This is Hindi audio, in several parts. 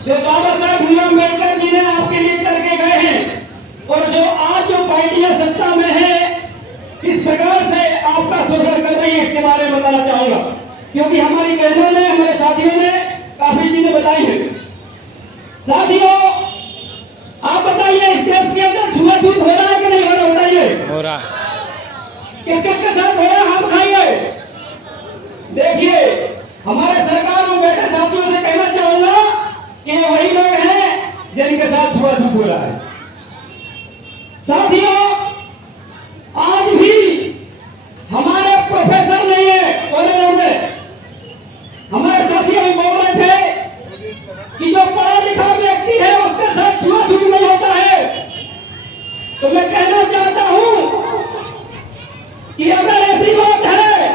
जो बाबा साहब भीमराव अम्बेडकर जी ने आपके लिए करके गए हैं और जो आज जो पार्टियां सत्ता में है किस प्रकार से आपका शोषण कर रही है, इसके बारे में बताना चाहूंगा, क्योंकि हमारी बहनों ने, हमारे साथियों ने काफी चीजें बताई है। साथियों, आप बताइए इस देश के अंदर छुआछूत हो रहा है कि नहीं हो रहा? बताइए, हो रहा है। किसके साथ हो रहा है? आप बताइए। देखिए, हमारे सरकार में बैठे साथियों से कहना चाहूंगा कि ये वही लोग हैं जिनके साथ छुआछूत हो रहा है। साथियों, आज भी हमारे प्रोफेसर नहीं है कॉलेजों में, हमारे साथी अभी बोल रहे थे कि जो पढ़ा लिखा व्यक्ति है उसके साथ छुआछूत नहीं होता है। तो मैं कहना चाहता हूं कि अगर ऐसी बात है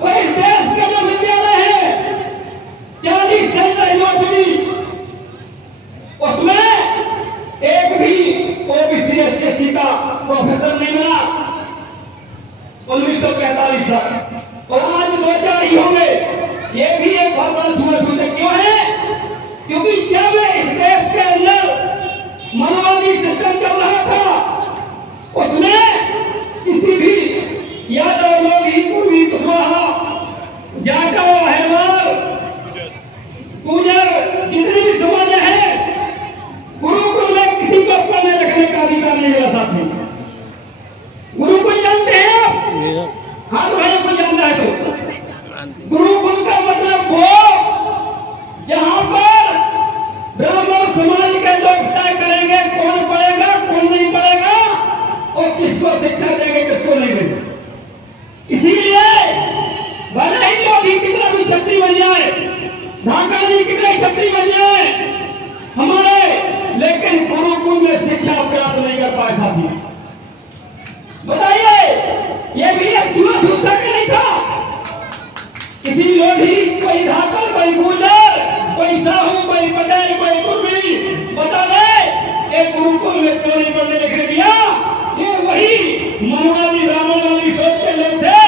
तो इस देश के जो विद्यालय है 40 सेंट्रल यूनिवर्सिटी, उसमें एक भी ओबीसी एसटी का प्रोफेसर नहीं बना 1945 तक, और आज 2000 ही होंगे। ये भी एक बहुत बड़ा छुआछूत है। क्यों है? क्योंकि जब इस देश के अंदर मनोवादी सिस्टम चल रहा था उसमें किसी भी यादव लोग ही पूर्वी कुशवाहा जाटव अहिरवार गुजर जितनी भी समाज है, गुरुकुल में किसी को पढ़ने लिखने का अधिकार नहीं मिला। साथी, गुरुकुल जानते हैं आप? हाँ, भाई को जानता है तो गुरुकुल का मतलब वो जहां पर ब्राह्मण समाज के लोग तय करेंगे कौन पढ़ेगा कौन नहीं पढ़ेगा और किसको शिक्षा देंगे किसको नहीं देंगे। इसीलिए भले ही लोग ही कितना भी छत्री बन जाए, ढाका जी कितने छत्री बन जाए हमारे, लेकिन गुरुकुल में शिक्षा प्राप्त नहीं कर पाए। साथी, बताइए, ये भी एक छुआछूत था कि नहीं था? किसी लोग ही, कोई धाकड़, कोई गुजर, कोई साहू, कोई पटेल, कोई कुर्मी बता दे एक गुरुकुल में क्यों नहीं पढ़ने लिखने दिया? ये वही मनोवादी ब्राह्मणवादी सोच के लोग थे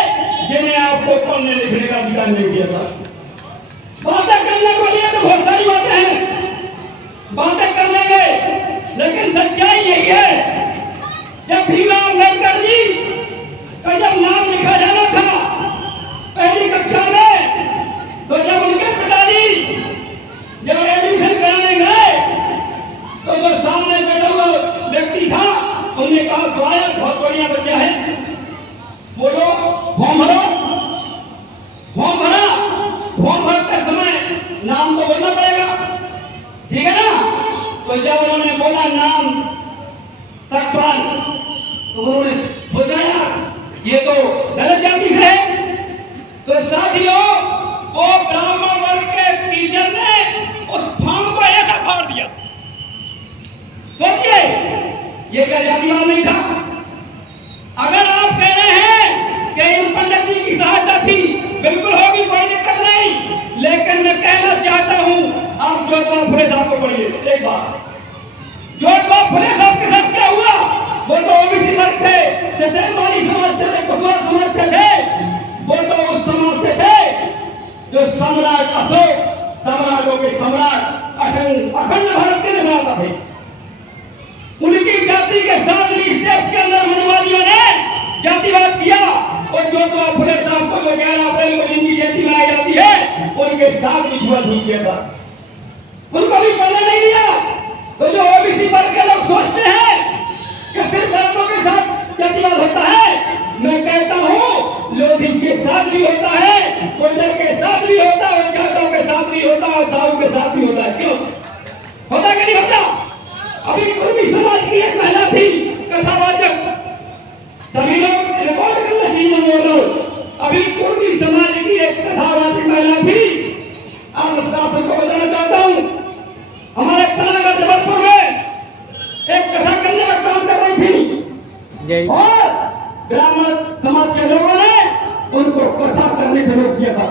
जिन्हें आपको पढ़ने लिखने का अधिकार नहीं दिया। था बातें करने को लिए तो बहुत सारी बातें हैं, बातें कर लेंगे, लेकिन सच्चाई यही है। जब भीमराव अम्बेडकर जी का जब नाम लिखा जाना था पहली कक्षा में, तो जब उनके पिताजी जब एडमिशन कराने गए तो जो सामने बैठा हुआ व्यक्ति था उन्होंने कहा, स्वागत, बहुत बढ़िया बच्चा है, बोलो फॉर्म भरो। फॉर्म भरा, फॉर्म भरते समय नाम तो बोलना पड़ेगा, ठीक है ना? तो जब उन्होंने बोला नाम सतपाल, तो उन्होंने सोचा यार ये तो गलत जाति है। तो साथियों, वो ब्राह्मण वर्ग के टीचर ने उस फॉर्म को ऐसा फाड़ दिया। सोचिए, ये क्या जातिवाद नहीं था? अगर आप कह रहे हैं कि इन पंडित जी की सहायता थी, बिल्कुल होगी, कोई दिक्कत नहीं, लेकिन मैं कहना चाहता हूं आप ज्योतिबा फुले साहब को पढ़िए। एक बात, ज्योतिबा फुले साहब के साथ क्या हुआ? वो तो ओबीसी वर्ग थे, सत्यवादी समाज से थे, कुशवाहा समाज से थे, वो तो उस समाज से थे जो सम्राट अशोक, सम्राटों के सम्राट, अखंड भारत के निर्माता थे। उनकी जाति के साथ इस देश के अंदर मनवादियों ने जातिवाद किया, और ज्योतिबा फुले साहब को जो 11 अप्रैल को जिनकी जयंती मनाई जाती है उनके साथ भी छुआछूत किया था, उनको भी पढ़ने नहीं दिया। तो जो ओबीसी वर्ग के लोग सोचते हैं कि सिर्फ दलितों के साथ जातिवाद होता है, मैं कहता हूं लोधी के साथ भी होता है, गुर्जर के साथ भी होता है, जाटों के साथ भी होता है, और साहू के साथ भी होता है। क्यों होता कि नहीं होता? अभी कुर्मी समाज की एक महिला थी कथावाचक, सभी लोग रिकॉर्ड करना चाहिए, मैं बोल रहा हूं, अभी कुर्मी समाज की एक कथावाचक महिला थी। आपको बताना चाहता हूं, हमारे पनागर जबलपुर में एक कथा करने का काम कर रही थी और ब्राह्मण समाज के लोगों ने उनको कथा करने से रोक दिया था।